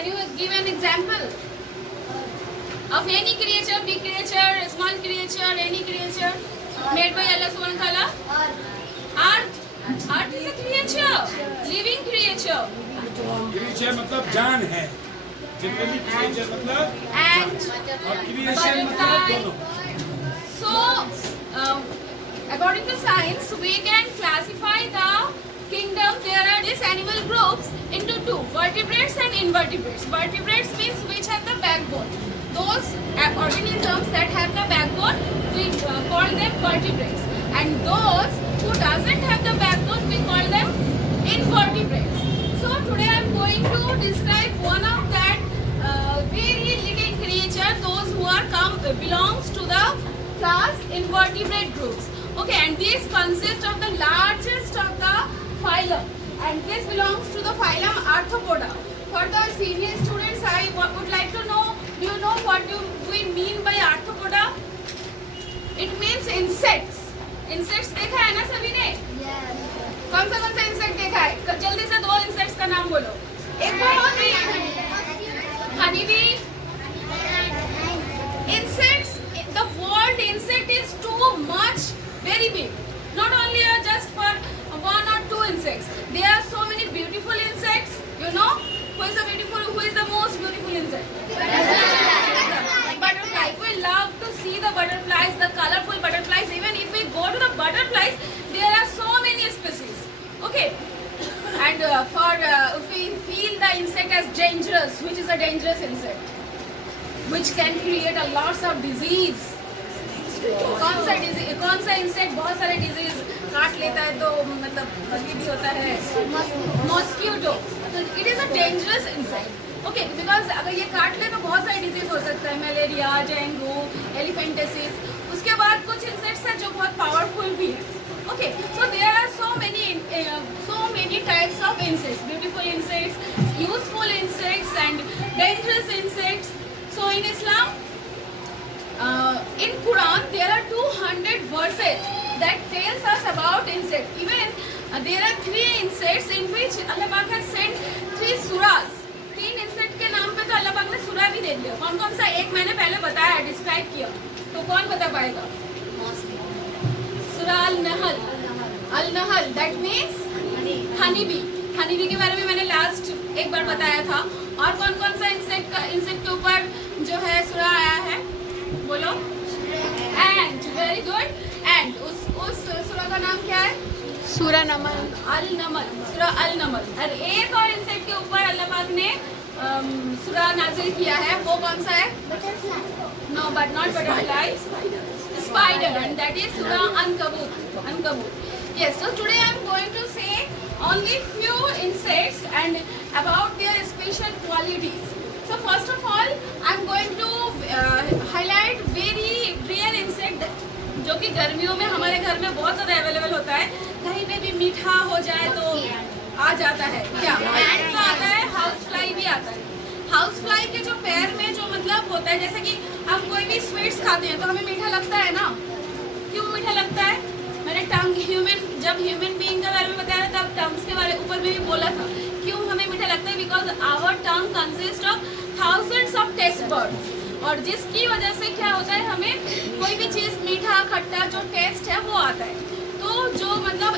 Can you give an example of any creature, big creature, small creature, any creature made by Allah subhanahu wa ta'ala? Earth. Earth is a creature, living creature. Creature मतलब जान है, generally creature मतलब And और creation मतलब दोनों। So, according to science, we can classify the kingdom. There are these animal groups into two: vertebrates and invertebrates. Vertebrates means which have the backbone. Those organisms that have the backbone, we call them vertebrates. And those who doesn't have the backbone, we call them invertebrates. So today I am going to describe one of that very little creature, those who are belongs to the class invertebrate groups. Okay, and these consist of the largest of the phylum, and this belongs to the phylum Arthropoda. For the senior students, I would like to know, do you know what do we mean by Arthropoda? It means insects. Insects देखा है ना सभी ने? कौन सा insect देखा है? जल्दी से दो इंसेक्ट्स का नाम बोलो। एक बहुत ही honey bee. Insects, the word insect is too much, very big. Not only just for one or two insects. There are so many beautiful insects. You know who is the most beautiful insect? Butterfly. We love to see the butterflies, the colorful butterflies. Even if we go to the butterflies, there are so many species. Okay. And if we feel the insect as dangerous, which is a dangerous insect, which can create a lots of disease. कौन सा insect बहुत सारे disease काट लेता है तो मतलब अजीब भी होता है? Mosquito. It is a dangerous insect. Okay, because अगर ये काट ले तो बहुत सारे डिजीज हो सकता है, मलेरिया, डेंगू, एलिफेंटेसिस. उसके बाद कुछ इंसेक्ट्स हैं जो बहुत पावरफुल भी है. Okay, so there are so many types of insects, beautiful insects, useful insects and dangerous insects. So in Islam, in Quran, there are 200 verses that tells us about insects. Even there are 3 insects in which Allah Pak has sent 3 surahs. 3 insect के नाम पे तो Allah Pak ने सूरा भी दे दिया. कौन कौन सा? एक मैंने पहले बताया, डिस्क्राइब किया, तो कौन बता पाएगा? सूरा अल-नहल, that means honey bee. Honey bee के बारे में मैंने लास्ट एक बार बताया था. और कौन कौन सा इंसेक्ट के ऊपर जो है सूरा आया है? बोलो. एंड. Very good. एंड उस सूरा का नाम क्या है? सूरा नमल. अल-नमल. सूरा अल-नमल. और एक और इंसेक्ट के ऊपर अल्लाह पाक ने सूरा नाजिल किया है, वो कौन सा है? No, but not butterfly. Spider, and that is Surah Ankabut. Yes, so today I am going to say only few insects and about their special qualities. So first of all, I am going to highlight very rare insect जो कि गर्मियों में हमारे घर में बहुत ज़्यादा available होता है. कहीं पे भी मीठा हो जाए तो आ जाता है. क्या एंट आता है? हाउस फ्लाई भी आता है. हाउस फ्लाई के जो पैर में जो मतलब होता है, जैसे कि हम कोई भी स्वीट्स खाते हैं तो हमें मीठा लगता है ना. क्यों मीठा लगता है? मैंने जब ह्यूमन बीइंग के बारे में बताया तब टंग्स के बारे ऊपर में भी बोला था. क्यों हमें मीठा लगता है? Because our tongue consist of thousands of taste birds. और जिसकी वजह से क्या होता है, हमें कोई भी चीज़ मीठा खट्टा जो टेस्ट है वो आता है. तो जो मतलब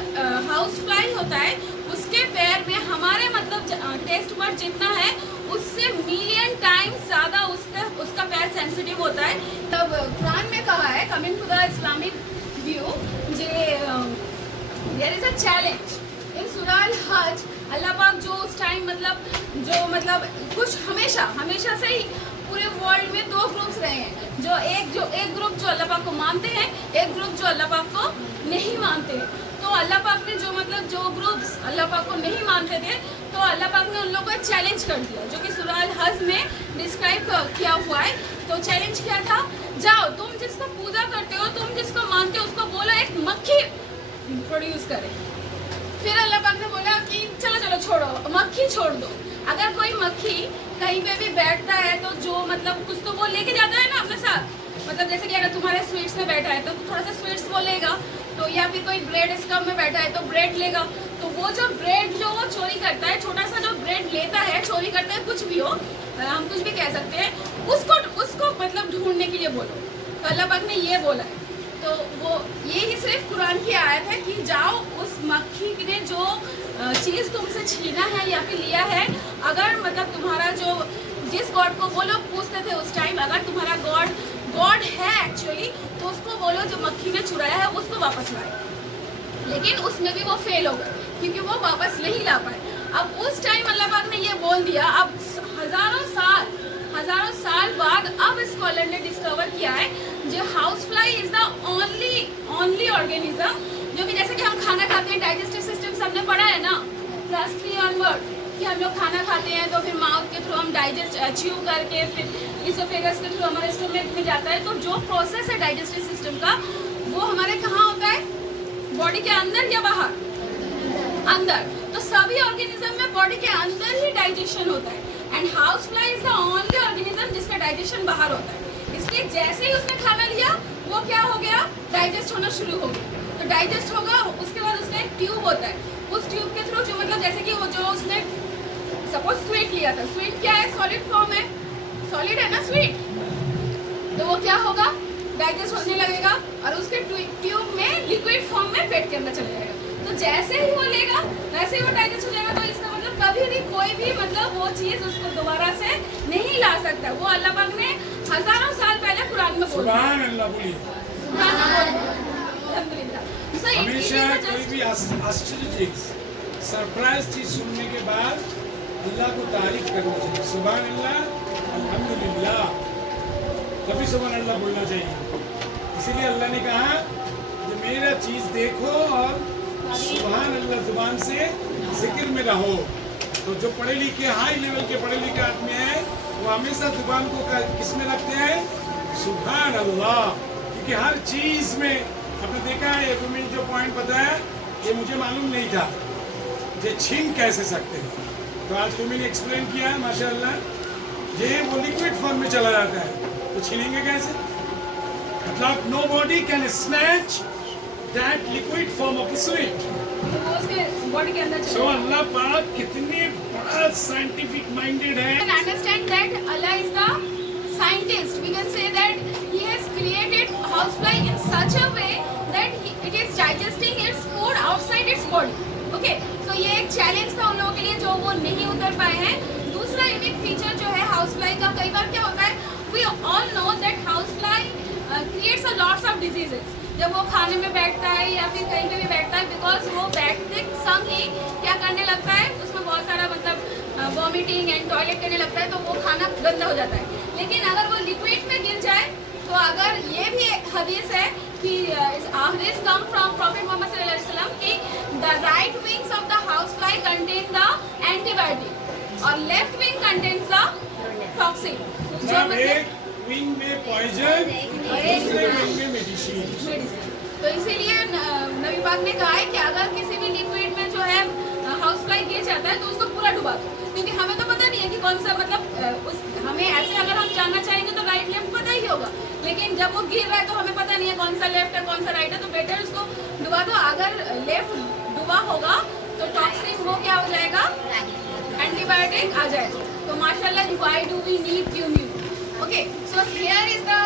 हाउस फ्लाई होता है उसके पैर में हमारे मतलब टेस्ट बर्ड जितना है उससे मिलियन टाइम्स ज़्यादा उसका पैर सेंसिटिव होता है. तब कुरान में कहा है, coming to the Islamic view, there is a challenge in सूरा अल-हज. अल्लाह पाक जो उस टाइम मतलब कुछ हमेशा से ही पूरे वर्ल्ड में 2 ग्रुप्स रहे हैं. एक ग्रुप जो अल्लाह पाक को मानते हैं, एक ग्रुप जो अल्लाह पाक को नहीं मानते हैं. तो अल्लाह पाक ने जो ग्रुप्स अल्लाह पाक को नहीं मानते थे, तो अल्लाह पाक ने उन लोगों को चैलेंज कर दिया, जो कि सूरा अल-हज में डिस्क्राइब किया हुआ है. तो चैलेंज क्या था? जाओ, तुम जिसको पूजा करते हो, तुम जिसको मानते हो, उसको बोलो एक मक्खी प्रोड्यूस करे. फिर अल्लाह पाक ने बोला कि चलो छोड़ो, मक्खी छोड़ दो. अगर कोई मक्खी कहीं पे भी बैठता है तो जो मतलब कुछ तो वो लेके जाता है ना अपने साथ. मतलब जैसे कि अगर तुम्हारे स्वीट्स में बैठा है तो थोड़ा सा स्वीट्स वो लेगा, तो या फिर कोई ब्रेड स्टफ में बैठा है तो ब्रेड लेगा, तो वो जो ब्रेड जो वो चोरी करता है, छोटा सा जो ब्रेड लेता है, चोरी करता है, कुछ भी हो, हम कुछ भी कह सकते हैं, उसको मतलब ढूंढने के लिए बोलो। तो अल्लाह पाक ने ये बोला है। तो वो ये ही सिर्फ कुरान की आयत है कि जाओ उस मक्खी ने जो चीज़ तुमसे छीना है या फिर लिया है, अगर मतलब तुम्हारा जो जिस गॉड को वो लोग पूछते थे उस टाइम, अगर तुम्हारा गॉड है एक्चुअली, तो उसको बोलो जो मक्खी ने चुराया है उसको वापस लाए। लेकिन उसमें भी वो फेल हो गए क्योंकि वो वापस नहीं ला पाए। अब उस टाइम अल्लाह पाक ने ये बोल दिया। अब हजारों साल बाद अब स्कॉलर ने डिस्कवर किया है जो house fly is the only organism जो कि जैसे कि हम खाना खाते हैं, डाइजेस्टिव सिस्टम सबने पढ़ा है ना क्लास 3 ऑनवर्ड, कि हम लोग खाना खाते हैं तो फिर माउथ के थ्रू हम डाइजेस्ट च्यू करके फिर इसोफेगस के थ्रू हमारे स्टोमक में जाता है। तो जो प्रोसेस है डाइजेस्टिव सिस्टम का वो हमारे कहाँ होता है, बॉडी के अंदर या बाहर? अंदर। तो सभी ऑर्गेनिज्म में बॉडी के अंदर ही डाइजेशन होता है and house fly is the only organism जिसका डाइजेशन बाहर होता है। इसलिए जैसे ही उसने खाना लिया वो क्या हो गया, डाइजेस्ट होना शुरू हो गया। तो डाइजेस्ट होगा, उसके बाद उसका एक ट्यूब होता है, उस ट्यूब के थ्रू जो मतलब जैसे कि वो जो उसने सपोज स्वीट लिया था, स्वीट क्या है, सॉलिड फॉर्म है, सॉलिड है ना स्वीट, तो वो क्या होगा, डाइजेस्ट होने लगेगा और उसके ट्यूब में लिक्विड फॉर्म में पेट के अंदर चले जाएगा। तो जैसे ही वो लेगा वैसे ही वो डाइजेस्ट हो जाएगा। तो इसका मतलब कभी भी कोई भी मतलब वो चीज़ उसको दोबारा से नहीं ला सकता। वो अल्लाह पाक ने हजारों साल पहले कुरान में बोला। सुभान अल्लाह बोलिए। हमेशा कोई भी आश्चर्य चीज, सरप्राइज चीज सुनने के बाद अल्लाह को तारीफ करना चाहिए। सुभान अल्लाह, अल्हम्दुलिल्लाह, कभी सुभान अल्लाह बोलना चाहिए। इसीलिए अल्लाह ने कहा कि मेरा चीज देखो और सुभान अल्लाह जुबान से जिक्र में रहो। तो जो पढ़े लिखे हाई लेवल के पढ़े लिखे आदमी हैं वो हमेशा जुबान को किस में रखते हैं, सुभान अल्लाह। क्योंकि हर चीज में आपने देखा है, तुमने जो पॉइंट बताया ये मुझे मालूम नहीं था, ये छीन कैसे सकते हैं। तो आज तुमने एक्सप्लेन किया है माशाअल्लाह। ये वो लिक्विड फॉर्म में चला जाता है तो छीनेंगे कैसे? मतलब nobody can snatch that liquid form of sweet. Body के अंदर सो अल्लाह पाक कितने बड़ा साइंटिफिक माइंडेड है। can understand that Allah is the scientist. We can say that He has created housefly in such a way that it is digesting its food outside its body. Okay, so ये एक challenge था उन लोगों के लिए जो वो नहीं उतर पाए हैं। दूसरा यूनिक फीचर जो है हाउसफ्लाई का, कई बार क्या होता है, we all know that housefly creates a lots of diseases. जब वो खाने में बैठता है या फिर कहीं पे भी बैठता है, बिकॉज वो बैठते संग ही क्या करने लगता है, उसमें बहुत सारा मतलब वॉमिटिंग एंड टॉयलेट करने लगता है, तो वो खाना गंदा हो जाता है। लेकिन अगर वो लिक्विड में गिर जाए तो अगर ये भी हदीस है कि हदीस कम फ्रॉम प्रॉफेट मोहम्मद सल्लल्लाहु अलैहि वसल्लम कि the right wings of the housefly contain the antibiotic और left wing contains the toxin. जो एक विंग में पॉइजन, दूसरे विंग में मेडिसिन। तो इसीलिए नबी पाक ने कहा है कि अगर किसी भी लिक्विड में जो है हाउसफ्लाई गिर जाता है तो उसको पूरा डुबा दो, क्योंकि हमें तो पता नहीं है कि कौन सा मतलब हमें ऐसे अगर हम जानना चाहेंगे तो राइट लेफ्ट पता ही होगा, लेकिन जब वो गिर रहा है तो हमें पता नहीं है कौन सा लेफ्ट है कौन सा राइट है, तो बेटर उसको डुबा दो। अगर लेफ्ट डुबा होगा तो टॉक्सिन वो क्या हो जाएगा, एंटीबायोटिक आ जाएगा। तो माशाल्लाह, व्हाई डू वी नीड क्यूम्यू? Okay, so here is the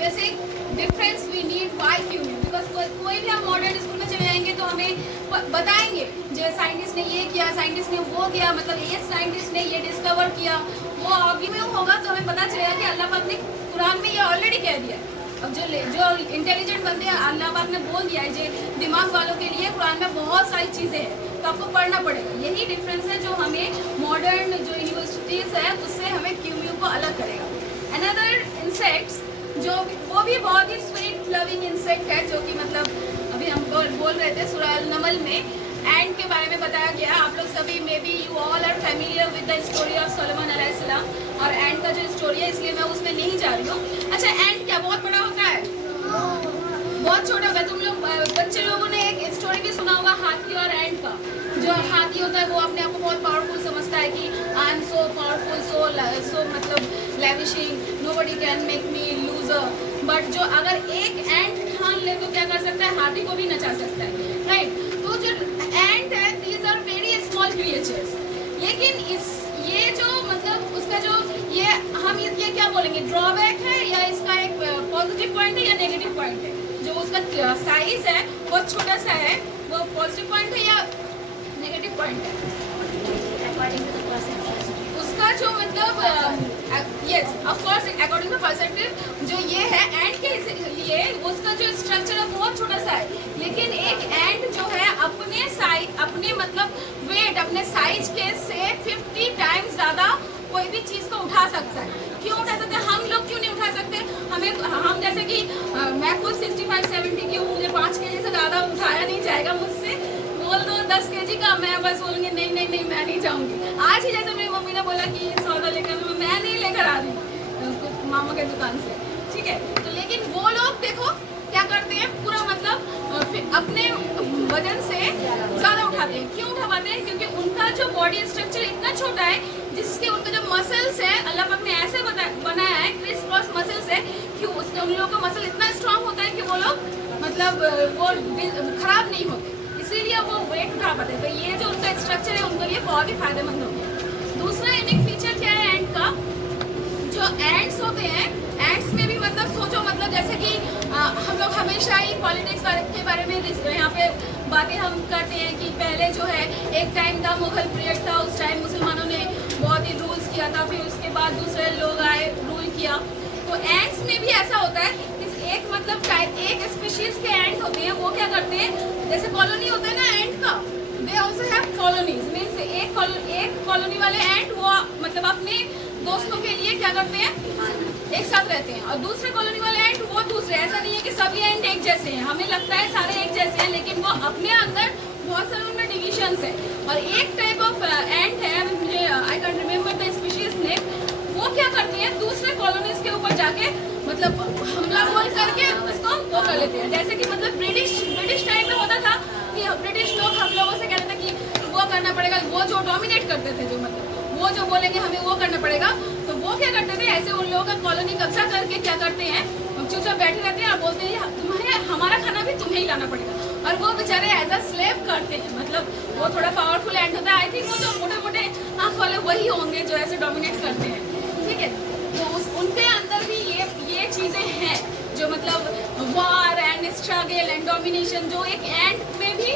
basic difference we need why क्यूम्यू, because कोई भी हम मॉडर्न स्कूल में चले जाएंगे तो हमें बताएंगे जो साइंटिस्ट ने ये किया, साइंटिस्ट ने वो किया, मतलब ये साइंटिस्ट ने ये डिस्कवर किया, वो क्यूम्यू होगा तो हमें पता चलेगा कि अल्लाह पाक ने कुरान में ये ऑलरेडी कह दिया है। अब जो इंटेलिजेंट बंदे हैं, अल्लाह पाक ने बोल दिया है, जो दिमाग वालों के लिए कुरान में बहुत सारी चीज़ें हैं, तो आपको पढ़ना पड़ेगा। यही डिफरेंस है जो हमें मॉडर्न जो यूनिवर्सिटीज़ है उससे हमें क्यूम्यू को अलग करेगा। अनदर इंसेक्ट्स जो वो भी बहुत ही स्वीट लविंग इंसेक्ट है, जो कि मतलब अभी हम बोल रहे थे सूरह अल-नमल में एंट के बारे में बताया गया। आप लोग सभी maybe you all are familiar with the story of Solomon अलैहिस्सलाम, और एंट का जो स्टोरी है इसलिए मैं उसमें नहीं जा रही हूँ। अच्छा, एंट क्या बहुत बड़ा होता है? बहुत छोटा होता है। तुम लोग बच्चे लोगों ने एक स्टोरी भी सुना होगा हाथी और एंट का। जो हाथी होता है वो अपने आप को बहुत पावरफुल समझता है कि I am so powerful, so मतलब lavishing, nobody can make me loser. But जो अगर एक एंट ठान ले तो क्या कर सकता है, हाथी को भी नचा सकता है, राइट? तो जो एंट है, दीज आर ये जो मतलब उसका जो ये हम ये क्या बोलेंगे, ड्रॉबैक है या इसका एक पॉजिटिव पॉइंट है या नेगेटिव पॉइंट है? जो उसका साइज है बहुत छोटा सा है, वो पॉजिटिव पॉइंट है या नेगेटिव पॉइंट है? उसका जो मतलब yes of course according to percentage जो ये है एंड के लिए उसका जो स्ट्रक्चर है बहुत छोटा सा है, लेकिन एक एंड जो है अपने साइज अपने मतलब वेट अपने साइज के से 50 टाइम्स ज़्यादा कोई भी चीज़ को उठा सकता है। क्यों उठा सकते हैं? हम लोग क्यों नहीं उठा सकते? हम जैसे कि मैं खुद 65-70 की हूँ, मुझे 5 kg से ज़्यादा उठाया नहीं जाएगा मुझसे। बोल दो 10 kg का, मैं बस बोलूँगी नहीं मैं नहीं जाऊँगी। आज ही जैसे मेरी मम्मी ने बोला कि सौदा लेकर, मैं नहीं लेकर आ रही मामा के दुकान से, ठीक है। तो लेकिन वो लोग देखो क्या करते हैं, पूरा मतलब अपने वजन से ज़्यादा उठाते हैं। क्यों उठा पाते हैं? क्योंकि उनका जो बॉडी स्ट्रक्चर इतना छोटा है, जिसके उनका जो मसल्स है अल्लाह पाक ने ऐसे बनाया है क्रिस क्रॉस मसल्स है कि उसके उन लोगों का मसल इतना स्ट्रांग होता है कि वो लोग मतलब वो खराब नहीं होते, इसीलिए वो वेट उठा पाते हैं। तो ये जो उनका स्ट्रक्चर है उनके लिए बहुत ही फायदेमंद हो गया। दूसरा यूनिक फीचर क्या है एंड का? जो एंड्स होते हैं, एंड्स में भी मतलब सोचो, मतलब जैसे कि हम लोग हमेशा ही पॉलिटिक्स के बारे में यहाँ पे बातें हम करते हैं कि पहले जो है एक टाइम था, मुगल पीरियड था, उस टाइम मुसलमानों ने बहुत ही रूल्स किया था, फिर उसके बाद दूसरे लोग आए रूल किया। तो एंड्स में भी ऐसा होता है कि एक मतलब टाइप एक स्पीशीज के एंड होते हैं, वो क्या करते हैं, जैसे कॉलोनी होता है ना एंड का, they also have colonies, means एक कॉलोनी वाले एंड वो मतलब अपने दोस्तों के लिए क्या करते हैं, एक साथ रहते हैं। और दूसरे कॉलोनी वाले एंड वो दूसरे, ऐसा नहीं है कि सभी एंड एक जैसे हैं, हमें लगता है सारे एक जैसे हैं, लेकिन वो अपने अंदर बहुत सारे उनमें डिविजन्स है। और एक टाइप ऑफ एंड है, मुझे I can remember the species name, वो क्या करती हैं दूसरे कॉलोनीज के ऊपर जाके मतलब हमला बोल करके उसको वो कर लेते हैं। जैसे कि मतलब ब्रिटिश टाइम में होता था कि ब्रिटिश लोग हम लोगों से कहते थे कि वो करना पड़ेगा, वो जो डोमिनेट करते थे, जो मतलब वो जो बोलेंगे हमें वो करना पड़ेगा, तो वो क्या करते थे, ऐसे उन लोगों का कॉलोनी कब्जा करके क्या करते हैं, चुपचाप बैठे रहते हैं और बोलते हैं तुम्हें हमारा खाना भी तुम्हें ही लाना पड़ेगा। और वो बेचारे एज अ स्लेव करते हैं, मतलब वो थोड़ा पावरफुल एंड होता है। आई थिंक वो जो मोटे मोटे आँख वाले वही होंगे जो ऐसे डोमिनेट करते हैं, ठीक है। तो उनके अंदर भी ये चीज़ें हैं जो मतलब war and struggle and domination जो एक एंड में भी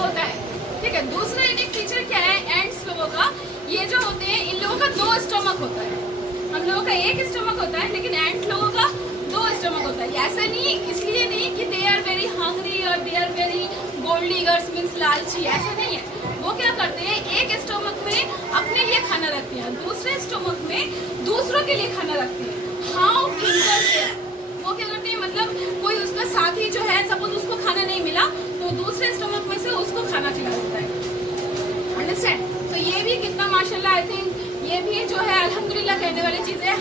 होता है, ठीक है। दूसरा यूनिक फीचर क्या है एंड्स लोगों का, ये जो होते हैं इन लोगों का 2 स्टमक होता है, हम लोगों का 1 स्टमक होता है, लेकिन एंड लोगों का 2 स्टमक होता है। ऐसा नहीं, इसलिए नहीं कि दे आर वेरी हंग्री और they are very gold diggers means लालची, ऐसा नहीं है। वो क्या करते हैं, एक स्टमक में अपने लिए खाना रखते हैं, दूसरे स्टमक में दूसरों के लिए खाना रखते हैं। हाउ थिंकर्स है, वो क्या करते हैं, मतलब कोई उसका साथी जो है सपोज उसको खाना नहीं मिला तो दूसरे स्टमक में से उसको खाना खिला देता है, अंडरस्टैंड। तो ये भी कितना माशाल्लाह, आई थिंक ये भी जो है अल्हम्दुलिल्लाह कहने वाली चीज़ है।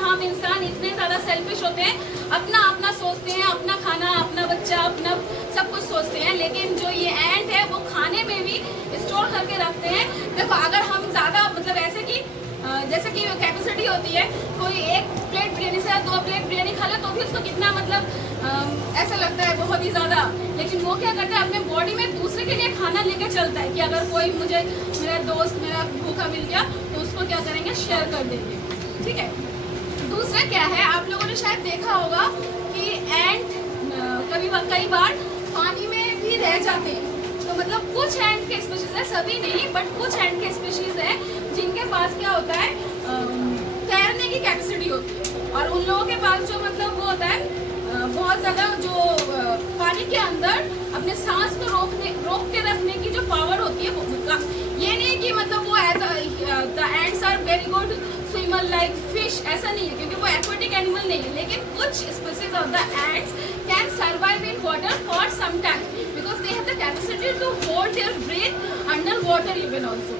हम इंसान इतने ज़्यादा सेल्फिश होते हैं, अपना सोचते हैं, अपना खाना, अपना बच्चा, अपना सब कुछ सोचते हैं, लेकिन जो ये एंड है वो खाने में भी स्टोर करके रखते हैं। देखो अगर हम ज़्यादा मतलब ऐसे कि जैसे कि कैपेसिटी होती है, कोई 1 प्लेट बिरयानी से 2 प्लेट बिरयानी खा ले तो भी उसको कितना मतलब ऐसा लगता है बहुत ही ज़्यादा, लेकिन वो क्या करता है अपने बॉडी में दूसरे के लिए खाना लेके चलता है कि अगर कोई मुझे मेरा दोस्त मेरा भूखा मिल गया तो उसको क्या करेंगे, शेयर कर देंगे, ठीक है। दूसरा क्या है, आप लोगों ने शायद देखा होगा कि एंड कई बार पानी में भी रह जाते हैं। तो मतलब कुछ एंड के स्पीशीज है, सभी नहीं बट कुछ एंड के स्पीशीज है जिनके पास क्या होता है, तैरने की कैपेसिटी होती है। और उन लोगों के पास जो मतलब वो होता है बहुत ज़्यादा जो पानी के अंदर अपने सांस को रोक के रखने की जो पावर होती है वो ये नहीं कि मतलब वो as the ants are very good swimmer like fish, ऐसा नहीं है, क्योंकि वो एक्वेटिक एनिमल नहीं है। लेकिन कुछ species of the ants can survive in water for some time because they have the capacity to hold their breath under water even also.